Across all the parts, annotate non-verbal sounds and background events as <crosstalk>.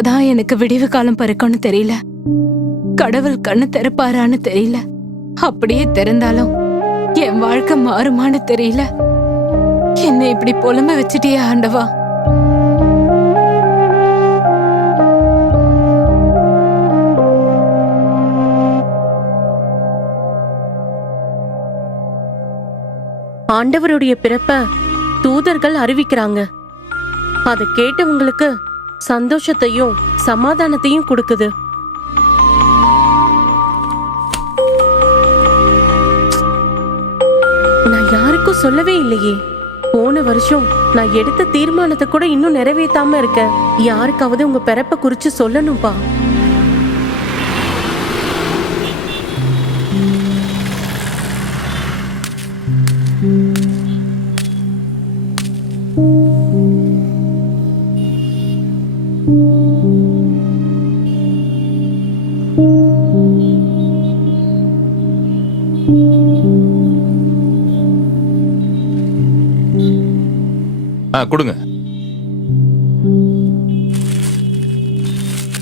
எப்பதான் எனக்கு விடிவு காலம் பிறக்கும்னு தெரியல. கடவுள் கண்ணு திறப்பாரான்னு தெரியல. அப்படியே திறந்தாலும் என் வாழ்க்கை மாறுமான்னு தெரியல. என்னை இப்படி புலம்ப வச்சுட்டியே ஆண்டவா? ஆண்டவருடைய பிறப்ப தூதர்கள் அறிவிக்கிறாங்க. அதை கேட்டவங்களுக்கு சந்தோஷத்தையும் சமாதானத்தையும் கொடுக்குது. நான் யாருக்கும் சொல்லவே இல்லையே. போன வருஷம் நான் எடுத்த தீர்மானத்தை கூட இன்னும் நிறைவேத்தாம இருக்கேன். யாருக்காவது உங்க பிறப்ப குறிச்சு சொல்லணும்பா. ஆ கொடுங்க.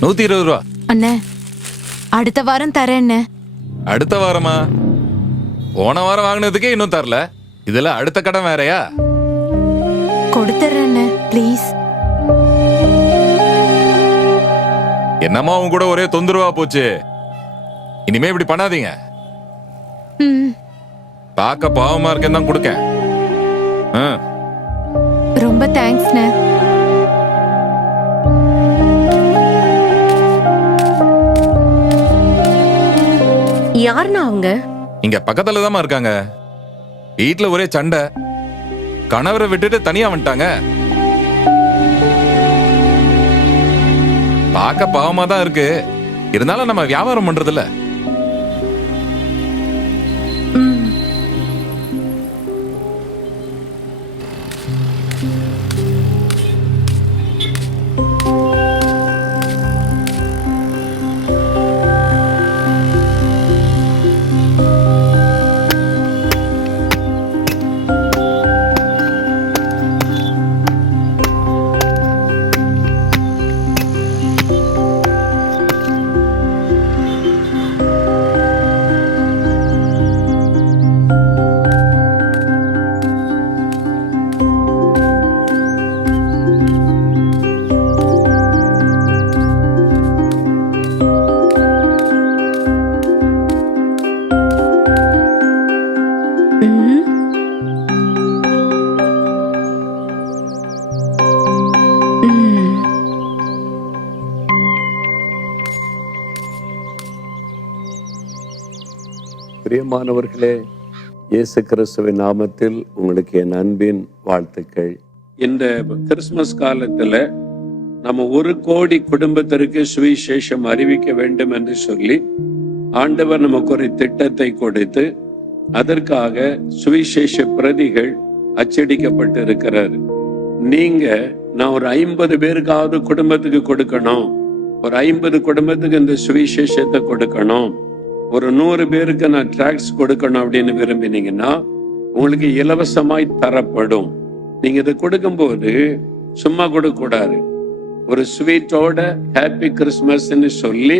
நூத்தி இருபது ரூபா. அண்ணே அடுத்த வாரம் தரேன்னு. அடுத்த வாரமா? போன வாரம் வாங்கினதுக்கே இன்னும் தரல. இதுல அடுத்த கடன் வேறயா? கொடுத்துறேன்னு ப்ளீஸ் என்னம்மா உன் கூட ஒரே தொந்தரவா போச்சு. இனிமே இப்படி பண்ணாதீங்க. பார்க்க பாவமா இருக்கேன்னு தான் கொடுக்கேன். ஆ, ரொம்ப தேங்க்ஸ்ண்ணே யாருன்னா அவங்க? இங்க பக்கத்துல தான் இருக்காங்க. வீட்ல ஒரே சண்டை. கணவரை விட்டுட்டு தனியா வந்துட்டாங்க. பார்க்க பாவமா தான் இருக்கு. இருந்தாலும் நம்ம வியாபாரம் பண்றது இல்ல பிரியமானவர்களே இயேசு கிறிஸ்துவின் நாமத்தில் உங்களுக்கு என் அன்பின் வாழ்த்துக்கள். இந்த கிறிஸ்துமஸ் காலத்துல நம்ம ஒரு கோடி குடும்பத்திற்கு சுவிசேஷம் அறிவிக்க வேண்டும் என்று சொல்லி ஆண்டவர் நமக்கு ஒரு திட்டத்தை கொடுத்து அதற்காக சுவிசேஷ பிரதிகள் அச்சடிக்கப்பட்டு இருக்கிறார் நீங்க நான் ஒரு ஐம்பது பேருக்காவது குடும்பத்துக்கு கொடுக்கணும். ஒரு ஐம்பது குடும்பத்துக்கு இந்த சுவிசேஷத்தை கொடுக்கணும். ஒரு நூறு பேருக்கு நான் டிராக்ஸ் கொடுக்கணும் அப்படின்னு விரும்பினீங்கன்னா உங்களுக்கு இலவசமாய் தரப்படும். நீங்க இதை கொடுக்கும்போது சும்மா கொடுக்க கூடாது ஒரு ஸ்வீட்டோட ஹாப்பி கிறிஸ்மஸ்ன்னு சொல்லி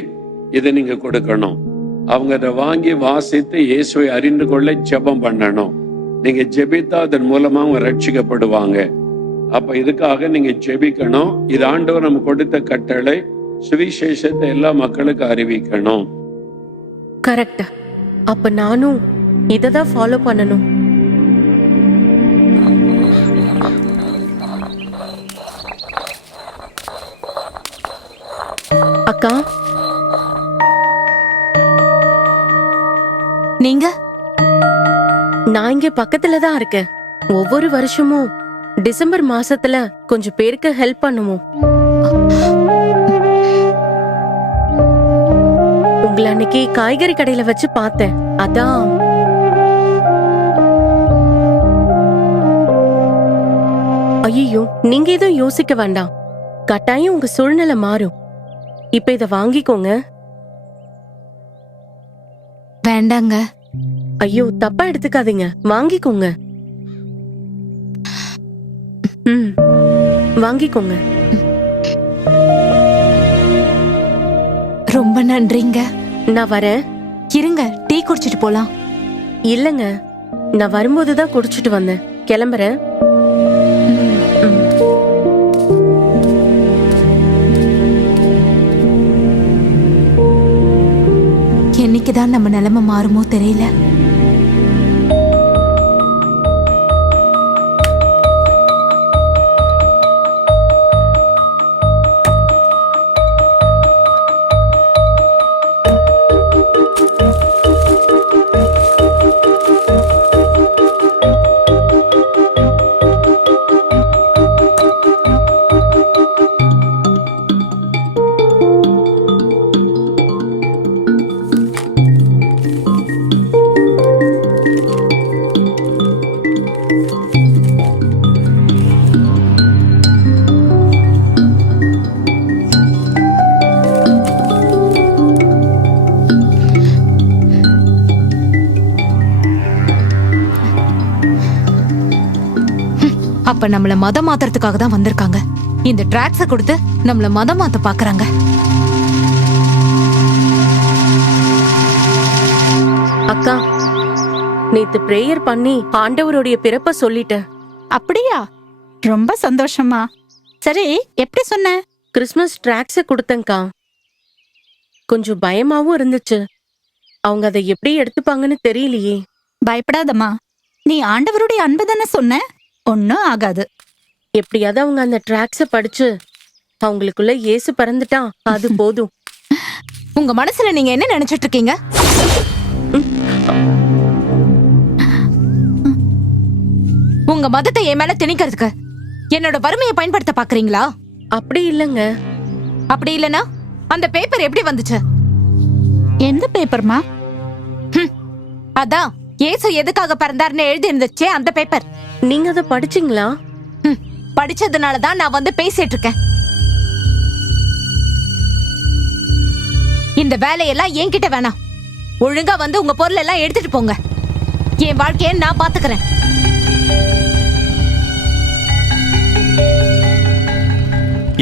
இதை நீங்க கொடுக்கணும். அவங்க அதை வாங்கி வாசித்து இயேசுவை அறிந்து கொள்ள ஜெபம் பண்ணணும். நீங்க ஜெபித்தா அதன் மூலமா அவங்க ரட்சிக்கப்படுவாங்க. அப்ப இதுக்காக நீங்க ஜெபிக்கணும். இது ஆண்டவர் நம்ம கொடுத்த கட்டளை. சுவிசேஷத்தை எல்லா மக்களுக்கும் அறிவிக்கணும். கரெக்ட் அப்ப நானும் இதை தான் ஃபாலோ பண்ணணும். அக்கா? நீங்க? நான் இங்க பக்கத்துல தான் இருக்கேன். ஒவ்வொரு வருஷமும் டிசம்பர் மாசத்துல கொஞ்சம் பேருக்கு ஹெல்ப் பண்ணுவோம். உங்களை அன்னைக்கு காய்கறி கடையில வச்சு பார்த்தேன். அதான். ஐயோ நீங்க எதுவும் யோசிக்க வேண்டாம். கட்டாயம் உங்க சூழ்நிலை மாறும். இப்ப இத வாங்கிக்கோங்க. வேண்டாங்க. ஐயோ தப்பா எடுத்துக்காதீங்க. வாங்கிக்கோங்க. ம். வாங்கிக்கோங்க. ரொம்ப நன்றிங்க. நான் வரேன். இருங்க டீ குடிச்சிட்டு போலாம். இல்லங்க நான் வரும்போது தான் குடிச்சிட்டு வந்தேன். கிளம்புறேன். என்னைக்குதான் நம்ம நிலைமை மாறுமோ தெரியல. அப்ப நம்மள மதம் மாத்துறதுக்காக தான் வந்திருக்காங்க. இந்த டிராக்ஸ கொடுத்து நம்மள மதம் மாத்த பாக்குறாங்க. அக்கா நேத்து பிரேயர் பண்ணி ஆண்டவருடைய பிறப்ப சொல்லிட்டேன். அப்படியா? ரொம்ப சந்தோஷமா. சரி எப்படி சொன்ன? கிறிஸ்மஸ் ட்ராக்ஸ கொடுத்தேன்க்கா. கொஞ்சம் பயமாவும் இருந்துச்சு. அவங்க அதை எப்படி எடுத்துப்பாங்கன்னு தெரியலையே. பயப்படாதம்மா. நீ ஆண்டவருடைய அன்பு தானே சொன்ன? ஒன்னும் ஆகாது. எப்படியாவது அவங்க அந்த ட்ராக்ஸ படிச்சு அவங்களுக்குள்ள இயேசு பிறந்துட்டா அது <laughs> போதும். உங்க மனசுல நீங்க என்ன நினைச்சிட்டு இருக்கீங்க? உங்க மதத்தை என் மேல திணிக்கிறதுக்கு என்னோட வறுமையை பயன்படுத்த பாக்குறீங்களா? அப்படி இல்லைங்க. அப்படி இல்லனா அந்த பேப்பர் எப்படி வந்துச்சு? எந்த பேப்பர்மா அதான். இயேசு எதுக்காக பிறந்தாருன்னு எழுதி இருந்துச்சே அந்த பேப்பர் நீங்க அதை படிச்சீங்களா? படிச்சதுனால தான் நான் வந்து பேசிட்டு இருக்கேன் இந்த வேலையெல்லாம் என்கிட்ட வேணாம். ஒழுங்கா வந்து உங்க பொருள் எல்லாம் எடுத்துட்டு போங்க. என் வாழ்க்கைய நான் பாத்துக்கிறேன்.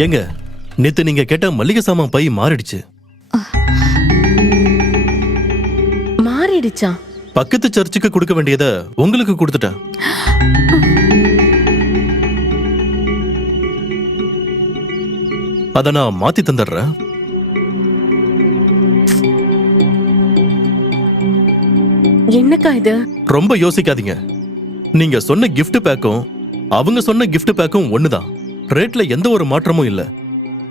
ஏங்க நேத்து நீங்க கேட்ட மல்லிகை சாமான் பை மாறிடுச்சு. மாறிடுச்சா? பக்கத்து சர்ச்சுக்கு கொடுக்க வேண்டியத உங்களுக்கு கொடுத்துட்டேன். அத நான் மாத்தி தந்துடுறேன். என்னக்கா இது? ரொம்ப யோசிக்காதீங்க. நீங்க சொன்ன gift பேக்கும் அவங்க சொன்ன gift பேக்கும் ஒண்ணுதான். ரேட்ல எந்த ஒரு மாற்றமும் இல்ல.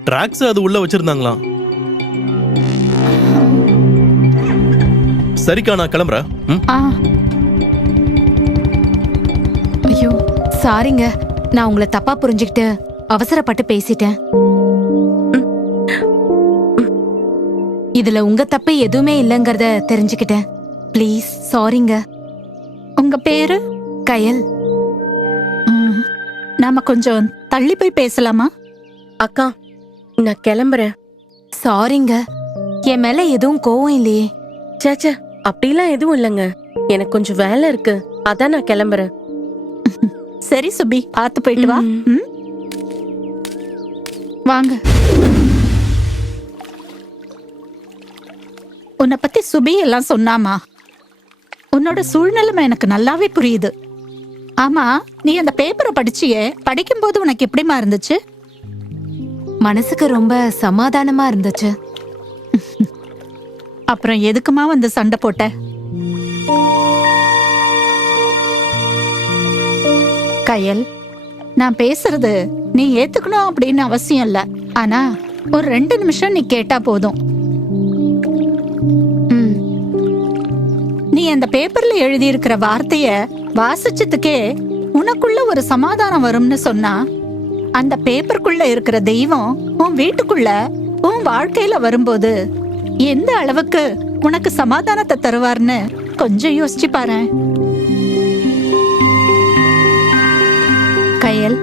ட்ராக்ஸ் அது உள்ள வச்சிருந்தாங்களாம். சரிக்கா நான் கிளம்புறேன். ம்? ஆ. ஐயோ சாரிங்க. நான் உங்களை தப்பா புரிஞ்சுக்கிட்டு அவசரப்பட்டு பேசிட்டேன். இதுல உங்க தப்பு எதுவுமே இல்லைங்கறத தெரிஞ்சுக்கிட்டேன். ப்ளீஸ் சாரிங்க உங்க பேரு? கயல். ம், நாம கொஞ்சம் தள்ளி போய் பேசலாமா? அக்கா நான் கிளம்புறேன். சாரிங்க என் மேல எதுவும் கோவம் இல்லையே. சேச்சே அப்படிலாம் எதுவும் இல்லைங்க. எனக்கு கொஞ்சம் வேலை இருக்கு. அதான் நான் கிளம்புறேன். சரி சுபி. பார்த்து போயிட்டு வா. ம். வாங்க. உன்னை பத்தி சுபி எல்லாம் சொன்னாமா? உன்னோட சூழ்நிலைமை எனக்கு நல்லாவே புரியுது. ஆமா நீ அந்த பேப்பரை படிச்சியே? படிக்கும்போது உனக்கு எப்படிமா இருந்துச்சு? மனசுக்கு ரொம்ப சமாதானமா இருந்துச்சு. அப்புறம் எதுக்குமா வந்து சண்டை போட்ட? கயல் நான் பேசுறது நீ ஏத்துக்கணும் அப்படின்னு அவசியம் இல்ல. ஆனா ஒரு ரெண்டு நிமிஷம் நீ கேட்டா போதும். ம், நீ அந்த பேப்பர்ல எழுதியிருக்கிற வார்த்தைய வாசிச்சதுக்கே உனக்குள்ள ஒரு சமாதானம் வரும்னு சொன்னா அந்த பேப்பருக்குள்ள இருக்கிற தெய்வம் உன் வீட்டுக்குள்ள உன் வாழ்க்கையில வரும்போது எந்த அளவுக்கு உனக்கு சமாதானத்தை தருவார்னு கொஞ்சம் யோசிச்சு பாரு கயல்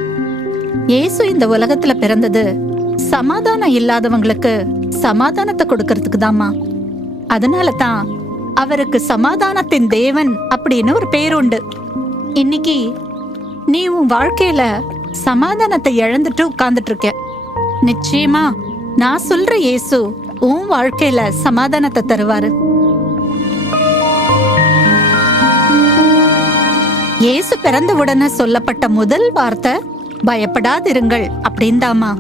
இயேசு இந்த உலகத்துல பிறந்தது சமாதானம் இல்லாதவங்களுக்கு சமாதானத்தை கொடுக்கறதுக்கு தாமா அதனால தான் அவருக்கு சமாதானத்தின் தேவன் அப்படின்னு ஒரு பேர் உண்டு. இன்னைக்கு நீ உன் வாழ்க்கையில சமாதானத்தை இழந்துட்டு உட்கார்ந்துட்டு இருக்க. நிச்சயமா நான் சொல்ற இயேசு உன் வாழ்க்கையில சமாதானத்தை தருவாரு. இயேசு பிறந்த உடனே சொல்லப்பட்ட முதல் வார்த்தை பயப்படாதிருங்கள் அப்படின்தாமா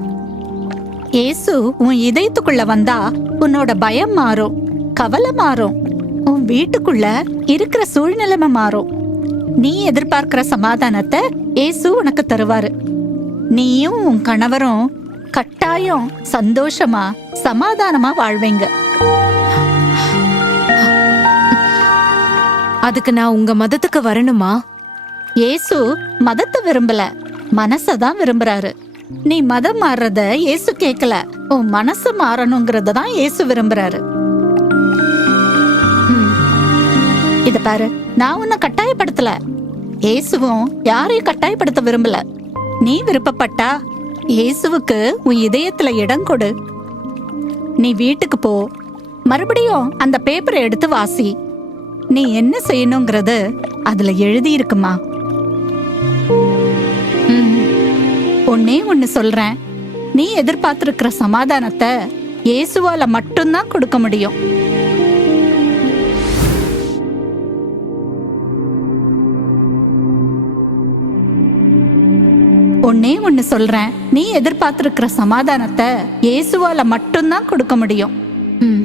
இயேசு உன் இதயத்துக்குள்ள வந்தா உன்னோட பயம் மாறும் கவலை மாறும் உன் வீட்டுக்குள்ள இருக்கிற சூழ்நிலைமை மாறும். நீ எதிர்பார்க்கிற சமாதானத்தை இயேசு உனக்கு தருவாரு. நீயும் உன் கணவரும் கட்டாயம் சந்தோஷமா சமாதானமா வாழ்வீங்க. அதுக்கு நான் உங்க மதத்துக்கு வரணுமா? இயேசு மதத்தை விரும்பல. மனசதான் விரும்புறாரு. நீ மதம் மாறுறத இயேசு கேட்கல உன் மனசு மாறணுங்கிறத தான் இயேசு விரும்புறாரு. இத பாரு நான் உன்னை கட்டாயப்படுத்தல. இயேசுவும் யாரையும் கட்டாயப்படுத்த விரும்பல. நீ விருப்பப்பட்டா இயேசுவுக்கு உன் இதயத்துல இடம் கொடு. நீ வீட்டுக்கு போ. மறுபடியும் அந்த பேப்பரை எடுத்து வாசி. நீ என்ன செய்யணுங்கிறது அதுல எழுதி இருக்குமா ஒன்னே ஒன்னு சொல்றேன். நீ எதிர்பார்த்திருக்கிற சமாதானத்தை இயேசுவால மட்டும்தான் கொடுக்க முடியும். ஒன்னே ஒன்னு சொல்றேன் நீ எதிர்பார்த்திருக்கிற சமாதானத்தை இயேசுவால மட்டும்தான் கொடுக்க முடியும் ம்.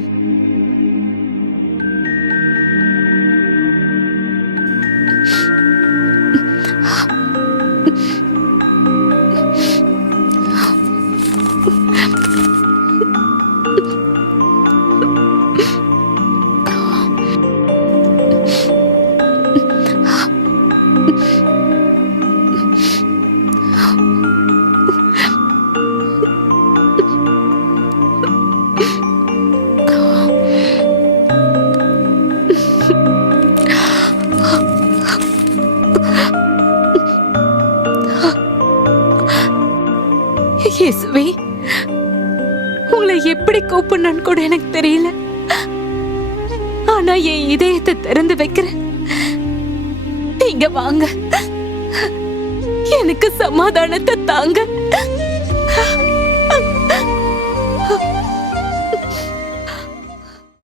இயேசுவே உங்களை எப்படி கூப்பிடணும்னு கூட எனக்கு தெரியல. ஆனா என் இதயத்தை திறந்து வைக்கிறேன் இங்க வாங்க. எனக்கு சமாதானத்தை தாங்க.